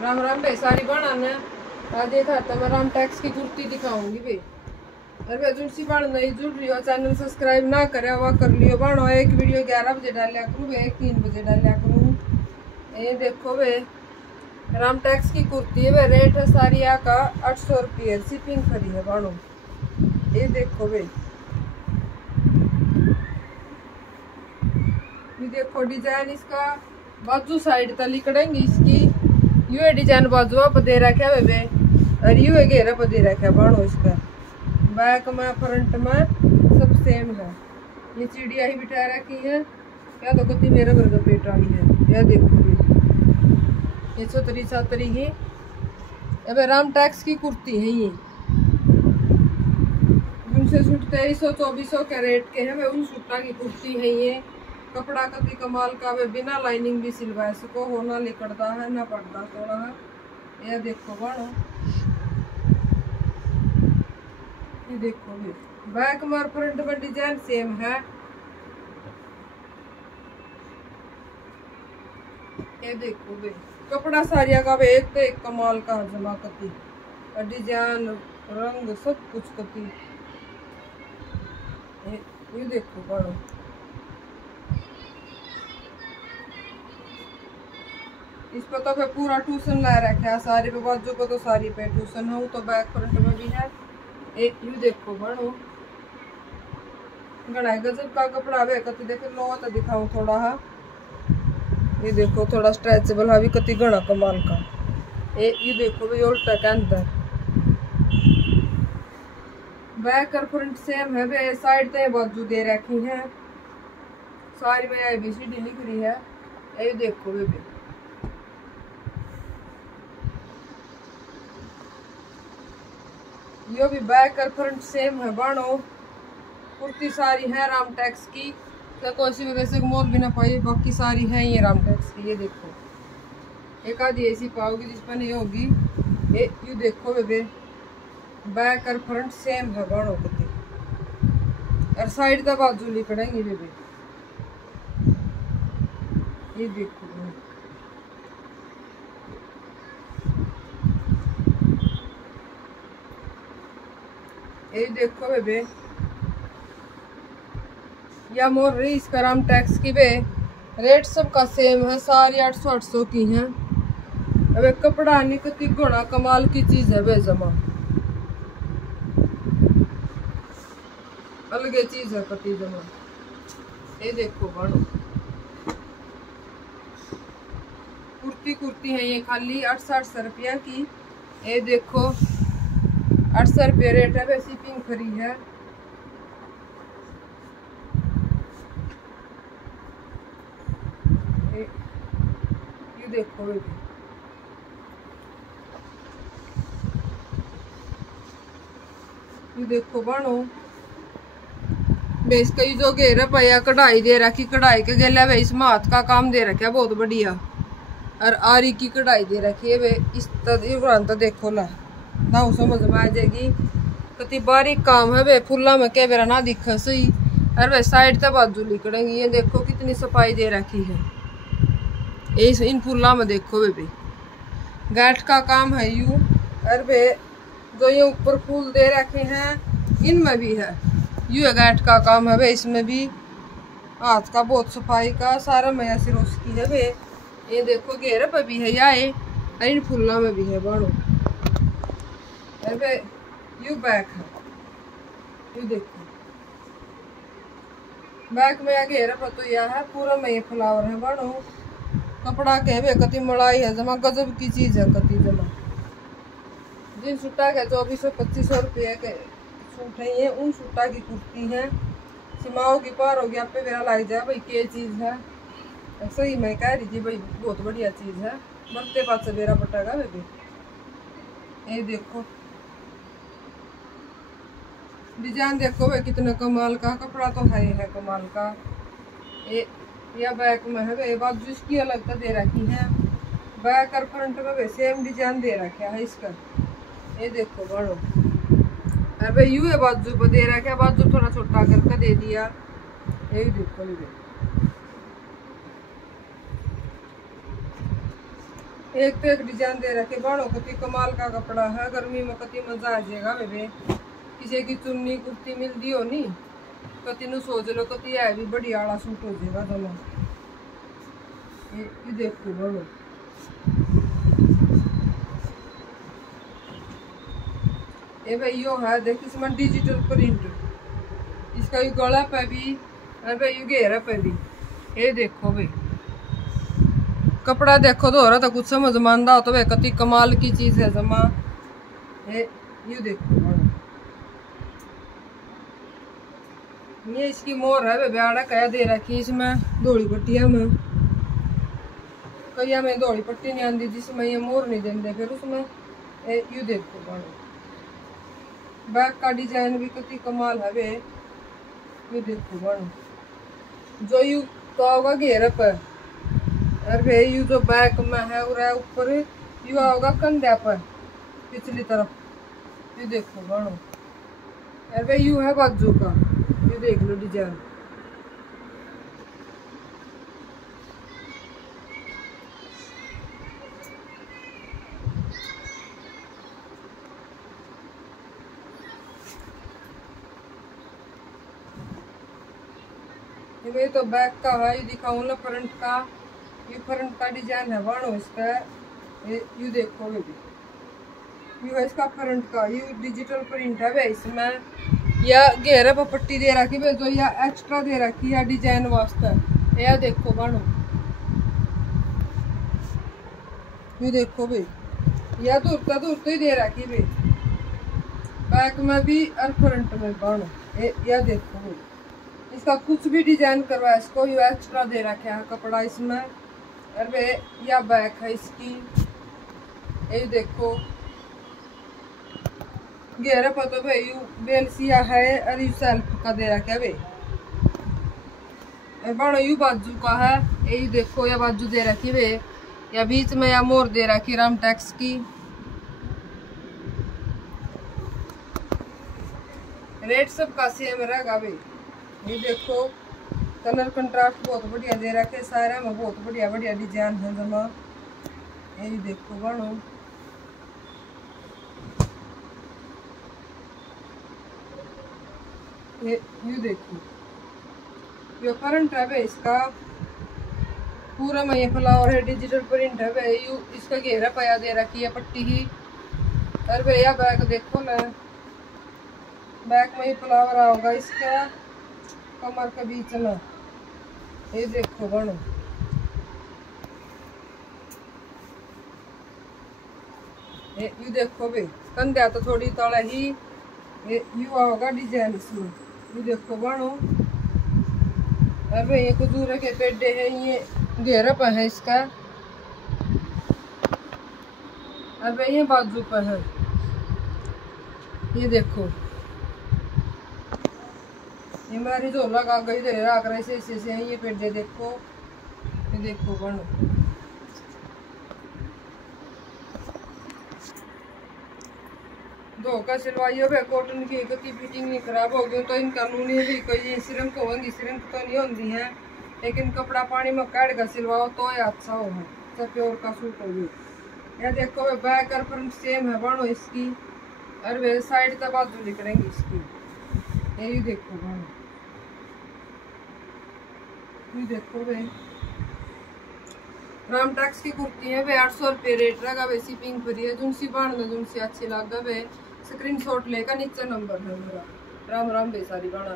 राम राम भाई, सारी बनाना आज देखा था मैं राम टैक्स की कुर्ती दिखाऊंगी भाई। अरे जुड़सी बाण नहीं जुड़ रही हो, चैनल सब्सक्राइब ना करे वह कर लियो बाणो। एक वीडियो 11 बजे डालिया करूँ, एक 3 बजे डालिया करूँ। ये देखो वे राम टैक्स की कुर्ती है वे, रेट है सारिया का 800 रुपये, शिपिंग फ्री है बाणो। ये देखो वे, ये देखो डिजाइन इसका, बाजू साइड तक लिकड़ेंगी इसकी। यू है डिजाइन बाजू आप दे रखा है वे, और यू है घेरा पर दे रखा है बाणो। इसका बैक में फ्रंट में सब सेम है। ये चिड़िया ही बिठा रखी है, या तो कति मेरा वर्ग पेट वाली है। यह देखो ये छतरी छतरी ही अब राम टैक्स की कुर्ती है। ये उनसे सूट 2300-2400 के रेट के है वे, उन सूटा की कुर्ती है। ये कपड़ा कति कमाल का वे, बिना लाइनिंग भी सिलवा सको, होना लिकड़ता है ना पड़ता थोड़ा है। यह देखो बाणो, ये देखो भी बैक में फ्रंट में डिजाइन सेम है। ये देखो भी कपड़ा सारिया का एक तो एक कमाल का जमा कती, और डिजाइन रंग सब कुछ कती। ये देखो बाणो, इस पर तो पूरा ट्यूशन ला रखा है। सारी पे बाजू को तो सारी पे ट्यूशन है, तो बैक फ्रंट में भी है। यू देखो बाणो, घना गजब का कपड़ा वे कति। देखो लो तो दिखाऊं थोड़ा है, ये देखो थोड़ा स्ट्रेचेबल है भी कति, घना कमाल का। ये देखो भी उल्टा के अंदर बैक और फ्रंट सेम है वे, साइड ते बाजू दे रखी है सारी में ABCD लिख रही है। ये देखो भी यो भी बैक और फ्रंट सेम है बाणो। कुर्ती सारी है राम टैक्स की, तो कोई सी वैसे मोल भी ना पाई, बाकी सारी है ये राम टैक्स की। ये देखो एक आधी ऐसी पाओगी जिस पर नहीं होगी। ये देखो बेबे, बैक और फ्रंट सेम है बाणो कुर्ती, और साइड तक बाजू लिकड़ेंगी बेबे। ये देखो ये देखो बेबे, या मोर रही इसका राम टैक्स की वे, रेट सबका सेम है, सारी 800 की हैं। अब कपड़ा निकती घोड़ा कमाल की चीज है वे, जमा अलगे चीज है कति जमा। ये देखो बाणो, कुर्ती है ये खाली 800 रुपया की। ये देखो 800 रुपये रेट है, वैसे शिपिंग फ्री है। ये देखो ये देखो बाणो, बेस कई जो घेरा पाया कढ़ाई दे रखी, कढ़ाई के गेला वे इसमें हाथ का काम दे रखा बहुत बढ़िया, और आरी की कढ़ाई दे रखी है वे। इस तरह देखो ला ना समझ में आ जाएगी, कति बारीक काम है वे। फूला में के बेरा ना दिखा सही, और वे साइड तक बाजू लिकड़ेंगी। ये देखो कितनी सफाई दे रखी है। इस इन फूला में देखो वे गैट का काम है यू, और वे जो ये ऊपर फूल दे रखे हैं इनमें भी है यू है, गैट का काम है वे। इसमें भी हाथ का बहुत सफाई का सारा मया सिरोस की है वे। ये देखो घेरे पर भी है या इन फूला में भी है बाणो। अरे यू बैक है, ये देखो बैक में घेरा पर तो यह है, पूरा में ये फ्लावर है बाणो। कपड़ा के वे कति मड़ाई है जमा, गजब की चीज है कति जमा। जिन सूटा के 2400-2500 रुपये के सूट है ये, उन सूटा की कुर्ती है। सीमाओं की पार हो गया पे मेरा लग जाए भाई क्या चीज़ है। सही मैं कह रही थी भाई, बहुत बढ़िया चीज़ है। बरते पास से मेरा पटेगा बेबी। ये देखो डिजाइन देखो भाई कितना कमाल का, कपड़ा तो है कमाल का। ये या बैक में है वे, बाजू इसकी अलग तो दे रखी है। बैक और फ्रंट में वे सेम डिजाइन दे रखा है इसका। ये देखो बड़ो, अरे यू है बाजू पर दे रखा है, बाजू थोड़ा छोटा करके दे दिया। ये देखो एक तो एक डिजाइन दे रखे बाणों कति कमाल का कपड़ा है, गर्मी में कति मजा आ जाएगा बेबे। किसी की चुन्नी कुर्ती मिलती हो नी कति नु सोच लो कति है भी बढ़िया वाला सूट हो जाएगा दोनों। ये देखो बाणों ये भाई यो है देख इसमें डिजिटल प्रिंट, इसका ये गला पे भी और भाई ये घेरा पे भी। ये देखो भाई कपड़ा देखो तो हो रहा था कुछ समझ मानदा हो तो भाई कति कमाल की चीज है जमा। ये देखो ये इसकी मोर है बेड़ा कया दे रखी इसमें धोड़ी पट्टिया में, कई में धोड़ी पट्टी नहीं आती जिसमें ये मोर नहीं देंगे फिर उसमें। यू देखो बाणो बैक का डिजाइन भी कति कमाल है वे। ये देखो बाणो जो यू तो होगा घेरे पर और भाई यू जो बैक में है और ऊपर यू होगा कंधे पर पिछली तरफ। ये देखो बाणो और भाई यू है बाजू का, ये देख लो डिजाइन। ये तो बैक का है, ये दिखाऊं ना फ्रंट का। ये फ्रंट का डिजाइन है बाणो इसका। ये देखो ये है इसका फ्रंट का, ये डिजिटल प्रिंट है इसमें। या घेरे पर पट्टी दे रखी है तो या एक्स्ट्रा दे रखी है डिजाइन वास्ते। यह देखो बाणो ये देखो भाई या दूरता ही दे रखी भाई बैक में भी और फ्रंट में बाणो। यह देखो भाई इसका कुछ भी डिजाइन करवा इसको ये एक्स्ट्रा दे रखा है कपड़ा इसमें। अरे या बैक है इसकी। ये देखो घेरे पर तो भाई यू बेलसिया है और यू सेल्फ का दे रखा है भाई बाणो। यू बाजू का है, ये देखो या बाजू दे रखी भाई या बीच में या मोर दे रखी रामटेक्स की। रेट सबका सेम रहेगा भाई। ये देखो कलर कंट्रास्ट बहुत बढ़िया दे रखे सारे में, बहुत बढ़िया बढ़िया डिजाइन है जमा। ये देखो बाणो ये देखो ये फ्रंट है भाई इसका पूरा में ये फ्लावर है डिजिटल प्रिंट है भाई। यू इसका घेरा पाया दे रखी है पट्टी ही। और भैया बैक देखो ना बैक में ही फ्लावर होगा इसका कमर के बीच में। ये देखो बाणो ये देखो भाई कंधा तो थोड़ी तले ही यू होगा डिजाइन इसमें। ये देखो बाणो अरे ये खजूर के पेड़े है, ये घेरा पर है इसका। अरे ये बाजू पर है। ये देखो ये मेरी जो लगा गई दे रहा कर ऐसे ऐसे ये पेड़े देखो। ये देखो बाणो धोखा सिलवाइयो भाई कॉटन की कति फिटिंग नहीं खराब हो गई तो इन कानूनी भी कोई सिरंक होंगी, सिरंक तो नहीं होती है लेकिन कपड़ा पानी में काट कर सिलवाओ तो ये अच्छा हो है तो प्योर का सूट होगी। यह देखो भाई बैक और फ्रंट सेम है बाणो इसकी। और वे साइड तक बाजू निकलेंगी इसकी। ये देखो बाणो ये देखो भाई रामटेक्स की कुर्ती है भाई 800 रुपये रेट रहेगा भाई। शिपिंग फ्री है। जुनसी बाण में जुनसी अच्छी लगा भाई स्क्रीनशॉट लेकर नीचे नंबर है मेरा। राम राम भाई सारी बाणा।